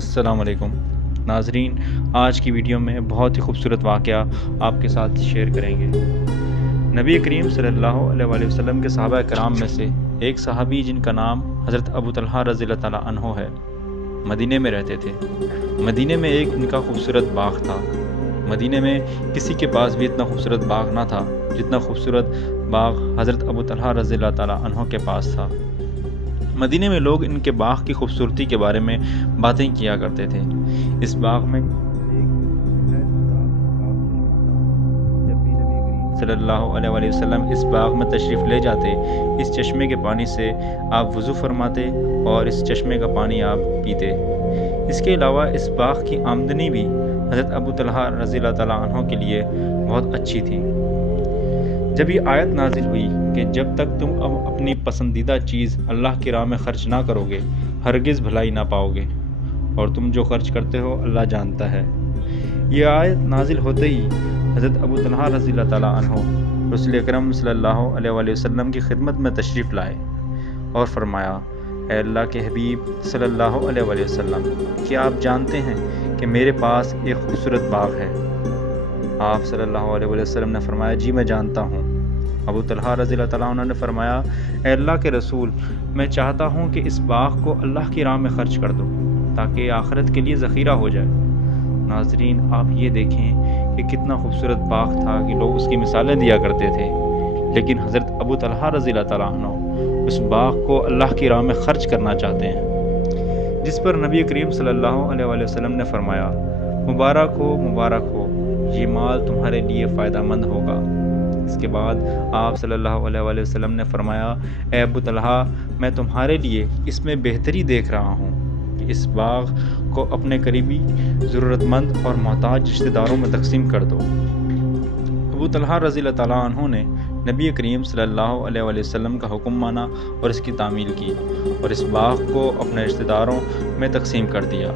السلام علیکم ناظرین، آج کی ویڈیو میں بہت ہی خوبصورت واقعہ آپ کے ساتھ شیئر کریں گے۔ نبی کریم صلی اللہ علیہ وآلہ وسلم کے صحابہ کرام میں سے ایک صحابی جن کا نام حضرت ابو طلحہ رضی اللہ تعالیٰ عنہ ہے، مدینے میں رہتے تھے۔ مدینے میں ایک ان کا خوبصورت باغ تھا۔ مدینے میں کسی کے پاس بھی اتنا خوبصورت باغ نہ تھا جتنا خوبصورت باغ حضرت ابو طلحہ رضی اللہ تعالیٰ عنہ کے پاس تھا۔ مدینے میں لوگ ان کے باغ کی خوبصورتی کے بارے میں باتیں کیا کرتے تھے۔ اس باغ میں جب بھی نبی کریم صلی اللہ علیہ وآلہ وسلم اس باغ میں تشریف لے جاتے، اس چشمے کے پانی سے آپ وضو فرماتے اور اس چشمے کا پانی آپ پیتے۔ اس کے علاوہ اس باغ کی آمدنی بھی حضرت ابو طلحہ رضی اللہ تعالیٰ عنہ کے لیے بہت اچھی تھی۔ جب یہ آیت نازل ہوئی کہ جب تک تم اپنی پسندیدہ چیز اللہ کی راہ میں خرچ نہ کرو گے ہرگز بھلائی نہ پاؤ گے، اور تم جو خرچ کرتے ہو اللہ جانتا ہے، یہ آیت نازل ہوتے ہی حضرت ابو طلحہ رضی اللہ تعالیٰ عنہ رسول اکرم صلی اللہ علیہ وآلہ وسلم کی خدمت میں تشریف لائے اور فرمایا: اے اللہ کے حبیب صلی اللہ علیہ وآلہ وسلم، کیا آپ جانتے ہیں کہ میرے پاس ایک خوبصورت باغ ہے؟ آپ صلی اللہ علیہ وآلہ وسلم نے فرمایا: جی میں جانتا ہوں۔ ابو طلحہ رضی اللہ تعالیٰ عنہ نے فرمایا: اے اللہ کے رسول، میں چاہتا ہوں کہ اس باغ کو اللہ کی راہ میں خرچ کر دو تاکہ آخرت کے لیے ذخیرہ ہو جائے۔ ناظرین، آپ یہ دیکھیں کہ کتنا خوبصورت باغ تھا کہ لوگ اس کی مثالیں دیا کرتے تھے، لیکن حضرت ابو طلحہ رضی اللہ تعالیٰ عنہ اس باغ کو اللہ کی راہ میں خرچ کرنا چاہتے ہیں، جس پر نبی کریم صلی اللہ علیہ وآلہ وسلم نے فرمایا: مبارک ہو، مبارک ہو، یہ مال تمہارے لیے فائدہ مند ہوگا۔ اس کے بعد آپ صلی اللہ علیہ وآلہ وسلم نے فرمایا: اے ابو طلحہ، میں تمہارے لیے اس میں بہتری دیکھ رہا ہوں کہ اس باغ کو اپنے قریبی ضرورت مند اور محتاج رشتہ داروں میں تقسیم کر دو۔ ابو طلحہ رضی اللہ تعالیٰ عنہ نے نبی کریم صلی اللہ علیہ وآلہ وسلم کا حکم مانا اور اس کی تعمیل کی اور اس باغ کو اپنے رشتہ داروں میں تقسیم کر دیا۔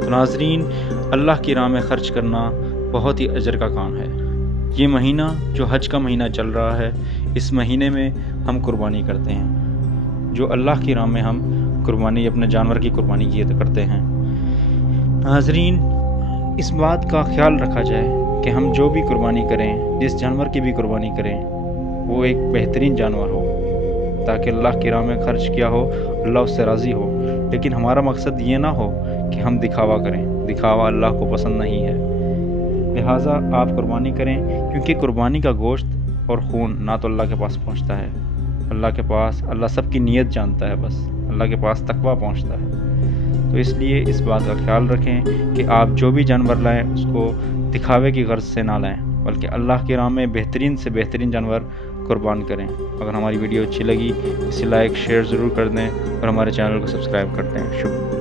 تو ناظرین، اللہ کی راہ میں خرچ کرنا بہت ہی اجر کا کام ہے۔ یہ مہینہ جو حج کا مہینہ چل رہا ہے، اس مہینے میں ہم قربانی کرتے ہیں، جو اللہ کی راہ میں ہم قربانی اپنے جانور کی قربانی کیے کرتے ہیں۔ ناظرین، اس بات کا خیال رکھا جائے کہ ہم جو بھی قربانی کریں، جس جانور کی بھی قربانی کریں، وہ ایک بہترین جانور ہو تاکہ اللہ کی راہ میں خرچ کیا ہو اللہ اس سے راضی ہو، لیکن ہمارا مقصد یہ نہ ہو کہ ہم دکھاوا کریں۔ دکھاوا اللہ کو پسند نہیں ہے، لہٰذا آپ قربانی کریں، کیونکہ قربانی کا گوشت اور خون نہ تو اللہ کے پاس پہنچتا ہے، اللہ کے پاس اللہ سب کی نیت جانتا ہے، بس اللہ کے پاس تقویٰ پہنچتا ہے۔ تو اس لیے اس بات کا خیال رکھیں کہ آپ جو بھی جانور لائیں اس کو دکھاوے کی غرض سے نہ لائیں، بلکہ اللہ کی راہ میں بہترین سے بہترین جانور قربان کریں۔ اگر ہماری ویڈیو اچھی لگی اسے لائک شیئر ضرور کر دیں اور ہمارے چینل کو سبسکرائب کر دیں۔ شکریہ۔